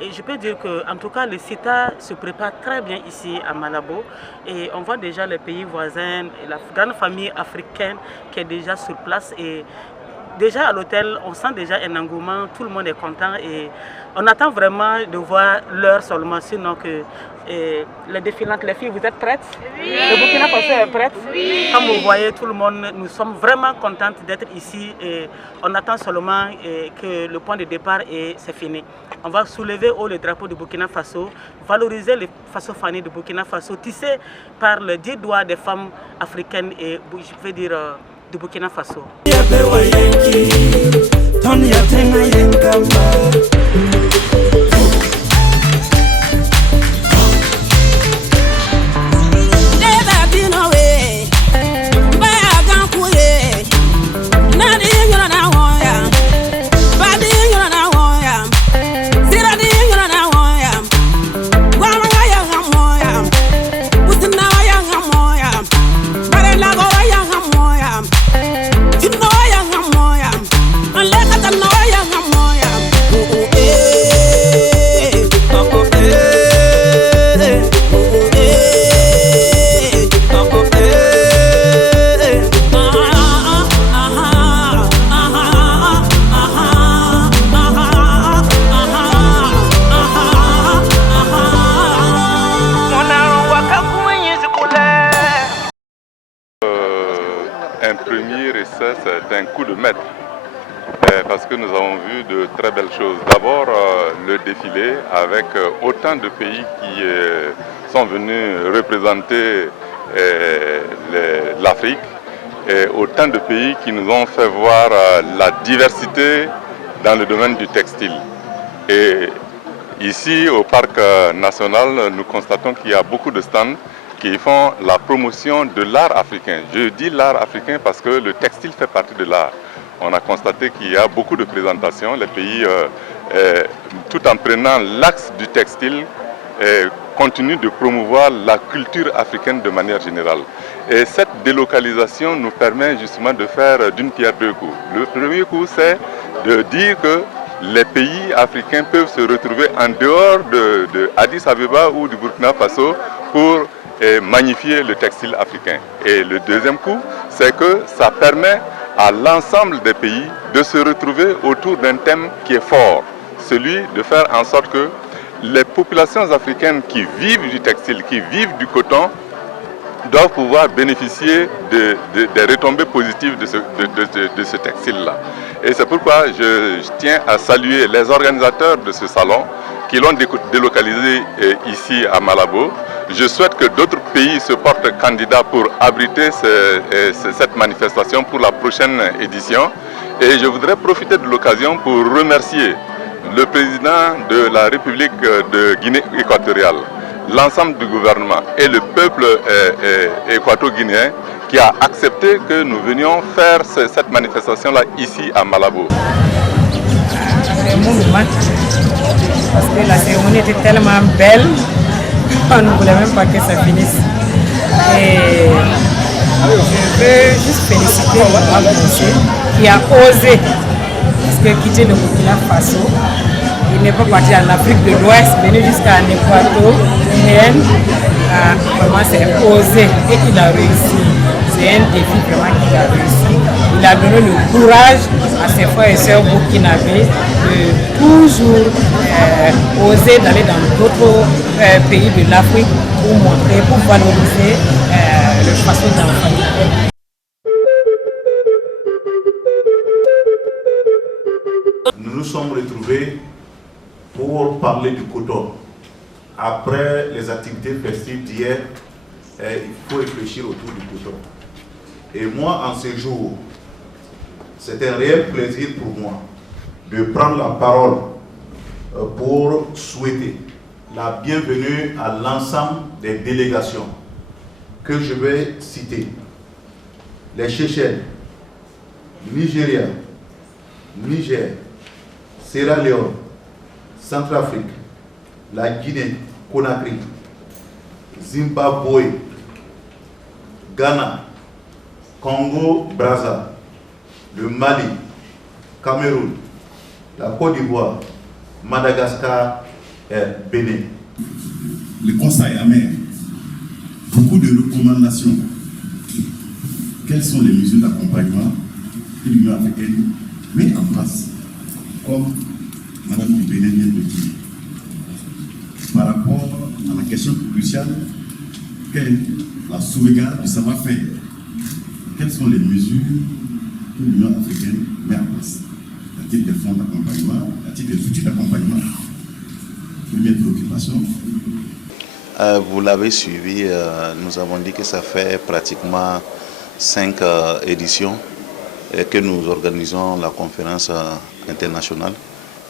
Et je peux dire que, en tout cas, le CETA se prépare très bien ici à Malabo et on voit déjà les pays voisins et la grande famille africaine qui est déjà sur place. Et déjà à l'hôtel, on sent déjà un engouement, tout le monde est content et on attend vraiment de voir l'heure seulement, sinon que les défilantes, les filles, vous êtes prêtes? Oui. Le Burkina Faso est prête? Oui. Comme vous voyez, tout le monde, nous sommes vraiment contents d'être ici et on attend seulement que le point de départ et c'est fini. On va soulever haut le drapeau du Burkina Faso, valoriser les Faso-Fani du Burkina Faso, tissé par les 10 doigts des femmes africaines et, je veux dire, du Burkina Faso. Un premier essai, c'est un coup de maître, parce que nous avons vu de très belles choses. D'abord, le défilé avec autant de pays qui sont venus représenter l'Afrique, et autant de pays qui nous ont fait voir la diversité dans le domaine du textile. Et ici, au Parc national, nous constatons qu'il y a beaucoup de stands qui font la promotion de l'art africain. Je dis l'art africain parce que le textile fait partie de l'art. On a constaté qu'il y a beaucoup de présentations. Les pays, tout en prenant l'axe du textile, continuent de promouvoir la culture africaine de manière générale. Et cette délocalisation nous permet justement de faire d'une pierre deux coups. Le premier coup, c'est de dire que les pays africains peuvent se retrouver en dehors de Addis Abeba ou du Burkina Faso pour magnifier le textile africain. Et le deuxième coup, c'est que ça permet à l'ensemble des pays de se retrouver autour d'un thème qui est fort, celui de faire en sorte que les populations africaines qui vivent du textile, qui vivent du coton, doivent pouvoir bénéficier des retombées positives de ce textile-là. Et c'est pourquoi je tiens à saluer les organisateurs de ce salon qui l'ont délocalisé ici à Malabo. Je souhaite que d'autres pays se portent candidats pour abriter cette manifestation pour la prochaine édition. Et je voudrais profiter de l'occasion pour remercier le président de la République de Guinée équatoriale, l'ensemble du gouvernement et le peuple équato-guinéen qui a accepté que nous venions faire cette manifestation-là ici à Malabo. Parce que la cérémonie était tellement belle, on ne voulait même pas que ça finisse. Et je veux juste féliciter le monsieur qui a osé, parce que quitter le Burkina Faso, il n'est pas parti en Afrique de l'Ouest, venu jusqu'à l'Équateur guinéenne, vraiment c'est osé et il a réussi. C'est un défi vraiment qu'il a réussi. Il a donné le courage à ses frères et sœurs burkinabés de toujours oser d'aller dans d'autres pays de l'Afrique pour montrer, pour valoriser le façon d'enfant. Nous nous sommes retrouvés pour parler du coton. Après les activités festives d'hier, il faut réfléchir autour du coton. Et moi, en ce jour, c'est un réel plaisir pour moi de prendre la parole pour souhaiter la bienvenue à l'ensemble des délégations que je vais citer. Les Seychelles, Nigeria, Niger, Sierra Leone, Centrafrique, la Guinée, Conakry, Zimbabwe, Ghana, Congo, Brazza, le Mali, Cameroun, la Côte d'Ivoire, Madagascar et Bénin. Le Conseil amer beaucoup de recommandations. Quelles sont les mesures d'accompagnement que l'Union africaine met en place, comme Mme Bénin vient de dire, par rapport à la question cruciale quelle est la sauvegarde du savoir-faire. Quelles sont les mesures que l'Union africaine met en place? Y a-t-il des fonds d'accompagnement? Y a-t-il des outils d'accompagnement? Première préoccupation. Vous l'avez suivi, nous avons dit que ça fait pratiquement 5 éditions que nous organisons la conférence internationale.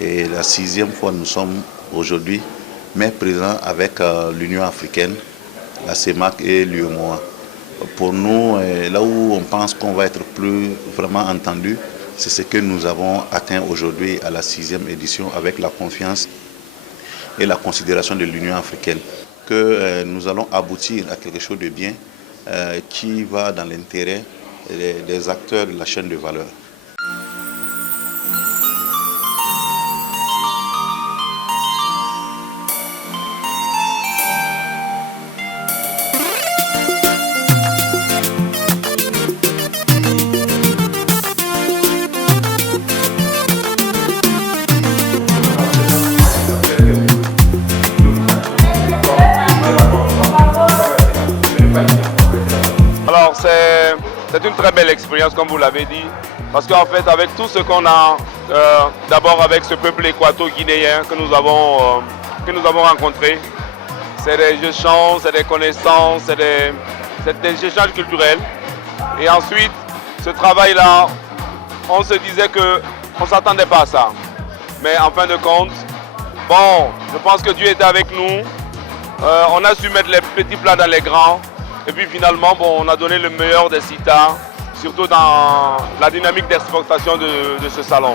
Et la 6e fois, nous sommes aujourd'hui, mais présents avec l'Union africaine, la CEMAC et l'UEMOA. Pour nous, là où on pense qu'on va être plus vraiment entendu, c'est ce que nous avons atteint aujourd'hui à la 6e édition avec la confiance et la considération de l'Union africaine. Que nous allons aboutir à quelque chose de bien qui va dans l'intérêt des acteurs de la chaîne de valeur. Alors c'est une très belle expérience comme vous l'avez dit, parce qu'en fait avec tout ce qu'on a, d'abord avec ce peuple équato-guinéen que nous avons rencontré, c'est des échanges, c'est des connaissances, c'est des échanges culturels. Et ensuite, ce travail-là, on se disait qu'on ne s'attendait pas à ça. Mais en fin de compte, bon, je pense que Dieu était avec nous. On a su mettre les petits plats dans les grands. Et puis finalement, bon, on a donné le meilleur des citas, surtout dans la dynamique d'exportation de ce salon.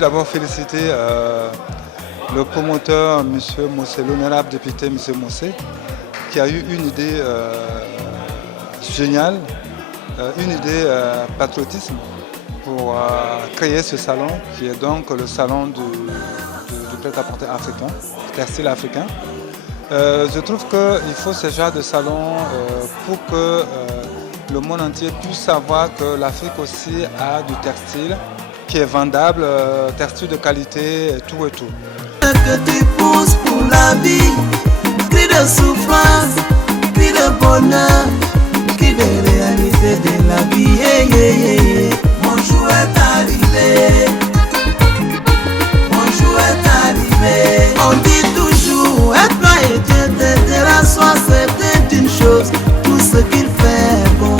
D'abord féliciter le promoteur, M. Mossé, l'honorable député M. Mossé, qui a eu une idée géniale, une idée patriotisme pour créer ce salon, qui est donc le salon du prêt-à-porter africain, textile africain. Je trouve qu'il faut ce genre de salon pour que le monde entier puisse savoir que l'Afrique aussi a du textile qui est vendable, textile de qualité et tout et tout. Que tu pousses pour la vie, cri de souffrance, cri de bonheur, cri de réalité de la vie. Hey, hey, hey. Mon jour est arrivé, mon jour est arrivé. On dit toujours, être et Dieu t'aidera, sois certain d'une chose, tout ce qu'il fait est bon.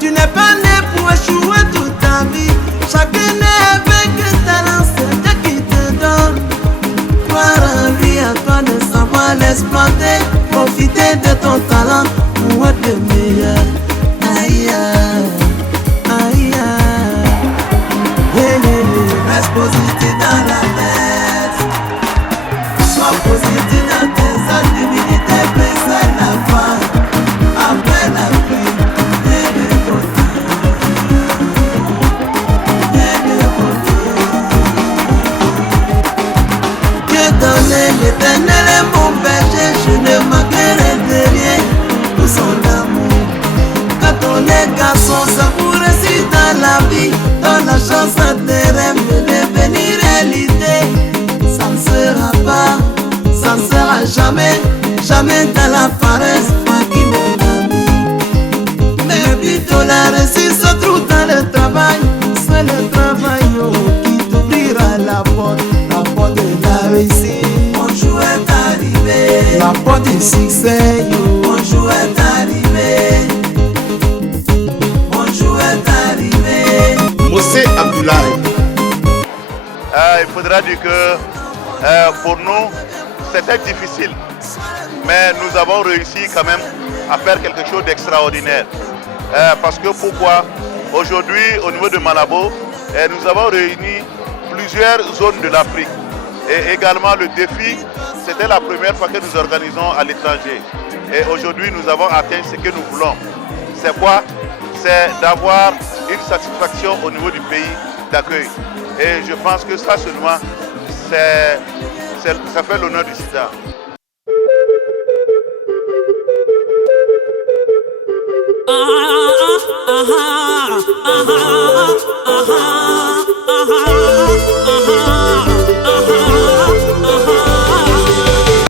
Tu n'es pas né pour échouer toute ta vie. Chacun est avec un talent. chanter, profiter de ton talent pour être le meilleur. Aïe, aïe, aïe. Reste positif dans la tête. Sois positif dans tes actes d'humilité, baisse la foi. Après la pluie, et le côté. Dieu donné, l'Éternel est mon berger, je ne manquerai de rien pour son amour. Quand on est garçon, ça vous réussit dans la vie. Donne la chance à tes rêves de devenir réalité. Ça ne sera pas, ça ne sera jamais, jamais dans la paresse, moi qui mon ami. Mais plutôt la réussite se trouve dans le travail. C'est le travail qui t'ouvrira la porte de la réussite. Mon jour est arrivé, la porte du succès. Mon jour est arrivé. Mosé Abdoulaye. Il faudra dire que pour nous, c'était difficile. Mais nous avons réussi quand même à faire quelque chose d'extraordinaire. Parce que pourquoi? Aujourd'hui, au niveau de Malabo, nous avons réuni plusieurs zones de l'Afrique. Et également le défi, c'était la première fois que nous organisons à l'étranger. Et aujourd'hui, nous avons atteint ce que nous voulons. C'est quoi? C'est d'avoir une satisfaction au niveau du pays d'accueil. Et je pense que ça seulement, ça fait l'honneur du SIDA. Ah, ah, ah, ah, ah, ah, ah, ah.